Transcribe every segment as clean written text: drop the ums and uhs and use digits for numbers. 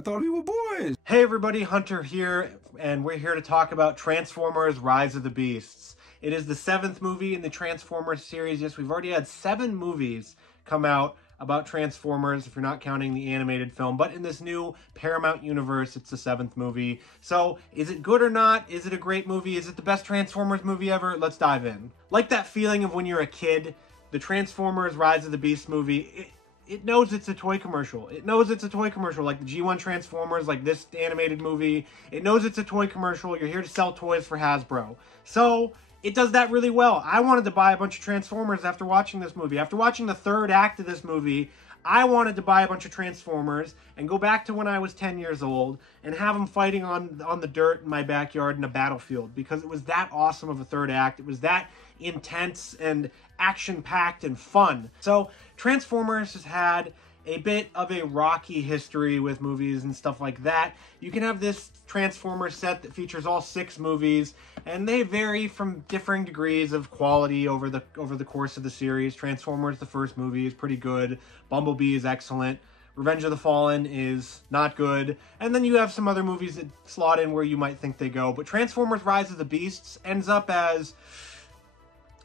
I thought we were boys. Hey everybody, Hunter here, and we're here to talk about Transformers Rise of the Beasts. It is the 7th movie in the Transformers series. Yes, we've already had 7 movies come out about Transformers, if you're not counting the animated film. But in this new Paramount universe, it's the 7th movie. So, is it good or not? Is it a great movie? Is it the best Transformers movie ever? Let's dive in. Like that feeling of when you're a kid, the Transformers Rise of the Beast movie, it knows it's a toy commercial. It knows it's a toy commercial, like the G1 Transformers, like this animated movie. It knows it's a toy commercial. You're here to sell toys for Hasbro. So, it does that really well. I wanted to buy a bunch of Transformers after watching this movie. After watching the 3rd act of this movie, I wanted to buy a bunch of Transformers and go back to when I was 10 years old and have them fighting on the dirt in my backyard in a battlefield, because it was that awesome of a 3rd act. It was that intense and action-packed and fun. So Transformers has had a bit of a rocky history with movies and stuff like that. You can have this Transformers set that features all 6 movies, and they vary from differing degrees of quality over the course of the series. Transformers, the first movie, is pretty good. Bumblebee is excellent. Revenge of the Fallen is not good. And then you have some other movies that slot in where you might think they go. But Transformers Rise of the Beasts ends up as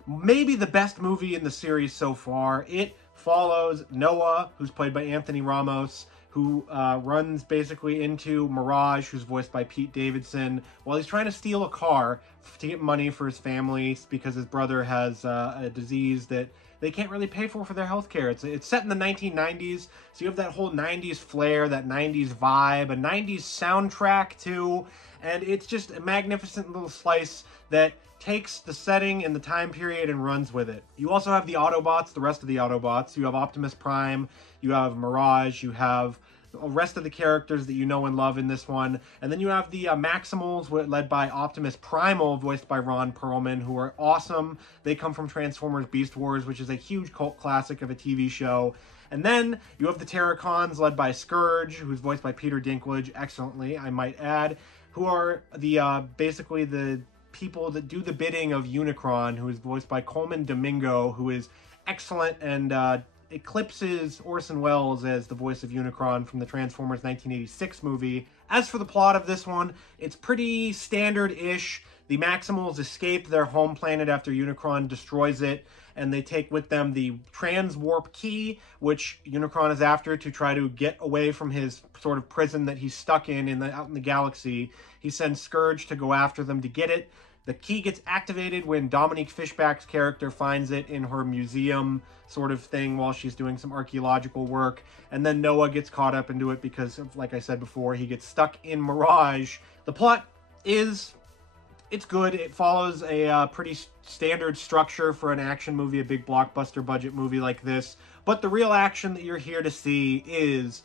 maybe the best movie in the series so far. It follows Noah, who's played by Anthony Ramos, who runs basically into Mirage, who's voiced by Pete Davidson, while he's trying to steal a car to get money for his family because his brother has a disease that they can't really pay for their health care. It's set in the 1990s, so you have that whole 90s flair, that 90s vibe, a 90s soundtrack too, and it's just a magnificent little slice that takes the setting and the time period and runs with it. You also have the Autobots, the rest of the Autobots. You have Optimus Prime, you have Mirage, you have the rest of the characters that you know and love in this one. And then you have the Maximals, led by Optimus Primal, voiced by Ron Perlman, who are awesome. They come from Transformers Beast Wars, which is a huge cult classic of a TV show. And then you have the Terracons, led by Scourge, who's voiced by Peter Dinklage, excellently, I might add, who are the basically the people that do the bidding of Unicron, who is voiced by Coleman Domingo, who is excellent and eclipses Orson Welles as the voice of Unicron from the Transformers 1986 movie. As for the plot of this one, it's pretty standard-ish. The Maximals escape their home planet after Unicron destroys it, and they take with them the Transwarp Key, which Unicron is after to try to get away from his sort of prison that he's stuck out in the galaxy. He sends Scourge to go after them to get it. The key gets activated when Dominique Fishback's character finds it in her museum sort of thing while she's doing some archaeological work. And then Noah gets caught up into it because, like I said before, he gets stuck in Mirage. The plot it's good. It follows a pretty standard structure for an action movie, a big blockbuster budget movie like this. But the real action that you're here to see is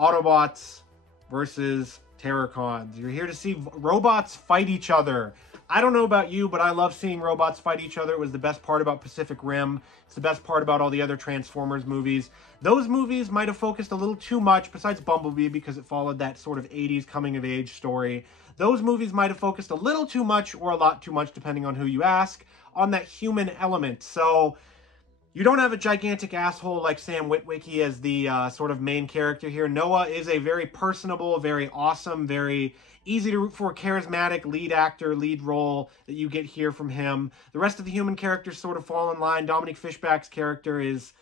Autobots versus Terracons. You're here to see robots fight each other. I don't know about you, but I love seeing robots fight each other. It was the best part about Pacific Rim. It's the best part about all the other Transformers movies. Those movies might have focused a little too much, besides Bumblebee, because it followed that sort of 80s coming-of-age story. Those movies might have focused a little too much, or a lot too much, depending on who you ask, on that human element. So you don't have a gigantic asshole like Sam Witwicky as the sort of main character here. Noah is a very personable, very awesome, very easy to root for, charismatic lead actor, lead role that you get here from him. The rest of the human characters sort of fall in line. Dominique Fishback's character is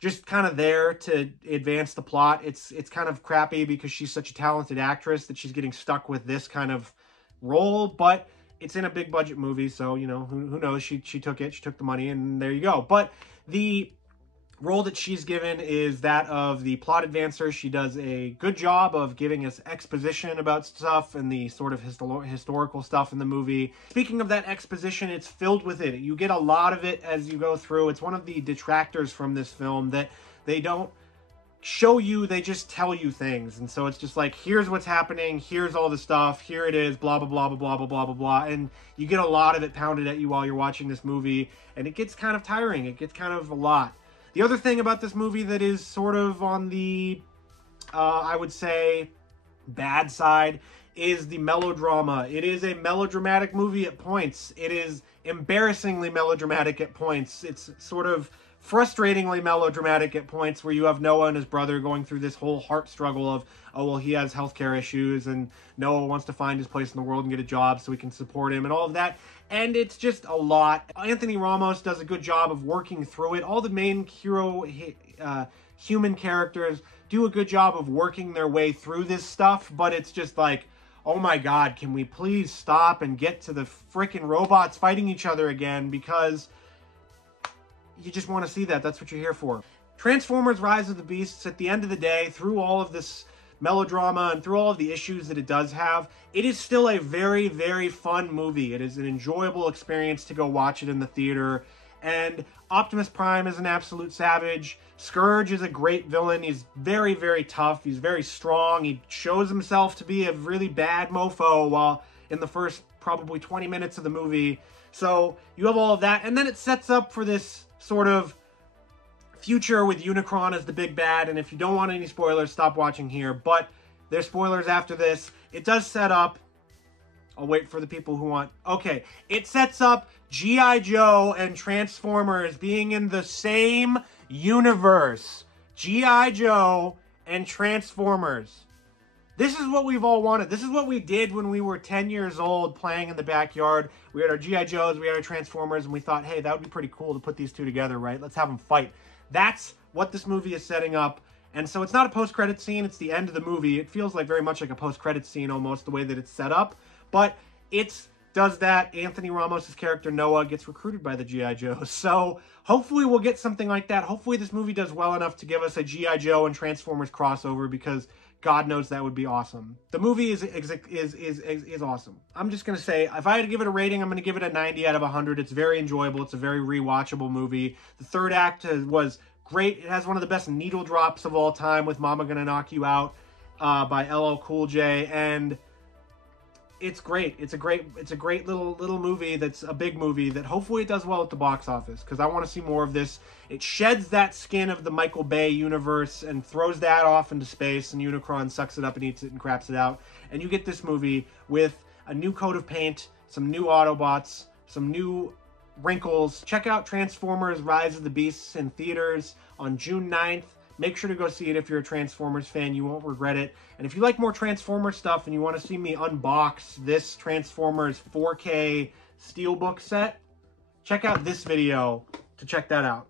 just kind of there to advance the plot. It's kind of crappy because she's such a talented actress that she's getting stuck with this kind of role, but it's in a big budget movie, so, you know, who knows? She took it, she took the money, and there you go. But the role that she's given is that of the plot advancer. She does a good job of giving us exposition about stuff and the sort of historical stuff in the movie. Speaking of that exposition, it's filled with it. You get a lot of it as you go through. It's one of the detractors from this film that they don't show you, they just tell you things. And so it's just like, here's what's happening, here's all the stuff, here it is, blah, blah, blah, blah, blah, blah, blah, blah, blah. And you get a lot of it pounded at you while you're watching this movie, and it gets kind of tiring. It gets kind of a lot. The other thing about this movie that is sort of on the, I would say, bad side is the melodrama. It is a melodramatic movie at points. It is embarrassingly melodramatic at points. It's sort of frustratingly melodramatic at points where you have Noah and his brother going through this whole heart struggle of, oh, well, he has healthcare issues and Noah wants to find his place in the world and get a job so we can support him and all of that. And it's just a lot. Anthony Ramos does a good job of working through it. All the main hero, human characters do a good job of working their way through this stuff, but it's just like, oh my God, can we please stop and get to the freaking robots fighting each other again, because you just want to see that. That's what you're here for. Transformers Rise of the Beasts, at the end of the day, through all of this melodrama and through all of the issues that it does have, it is still a very, very fun movie. It is an enjoyable experience to go watch it in the theater. And Optimus Prime is an absolute savage. Scourge is a great villain. He's very, very tough. He's very strong. He shows himself to be a really bad mofo while in the first probably 20 minutes of the movie. So you have all of that. And then it sets up for this sort of future with Unicron as the big bad. And if you don't want any spoilers, stop watching here. But there's spoilers after this. It does set up... I'll wait for the people who want... Okay, it sets up G.I. Joe and Transformers being in the same universe. G.I. Joe and Transformers. This is what we've all wanted. This is what we did when we were 10 years old playing in the backyard. We had our G.I. Joes, we had our Transformers, and we thought, hey, that would be pretty cool to put these two together, right? Let's have them fight. That's what this movie is setting up. And so it's not a post-credit scene, it's the end of the movie. It feels like very much like a post-credit scene almost, the way that it's set up. But it does that. Anthony Ramos' character Noah gets recruited by the G.I. Joes. So hopefully we'll get something like that. Hopefully this movie does well enough to give us a G.I. Joe and Transformers crossover, because God knows that would be awesome. The movie is awesome. I'm just going to say, if I had to give it a rating, I'm going to give it a 90 out of 100. It's very enjoyable. It's a very rewatchable movie. The third act was great. It has one of the best needle drops of all time with Mama Gonna Knock You Out by LL Cool J, and it's great. It's a great little movie that's a big movie that hopefully it does well at the box office, because I want to see more of this. It sheds that skin of the Michael Bay universe and throws that off into space, and Unicron sucks it up and eats it and craps it out. And you get this movie with a new coat of paint, some new Autobots, some new wrinkles. Check out Transformers Rise of the Beasts in theaters on June 9th. Make sure to go see it if you're a Transformers fan. You won't regret it. And if you like more Transformers stuff and you want to see me unbox this Transformers 4K Steelbook set, check out this video to check that out.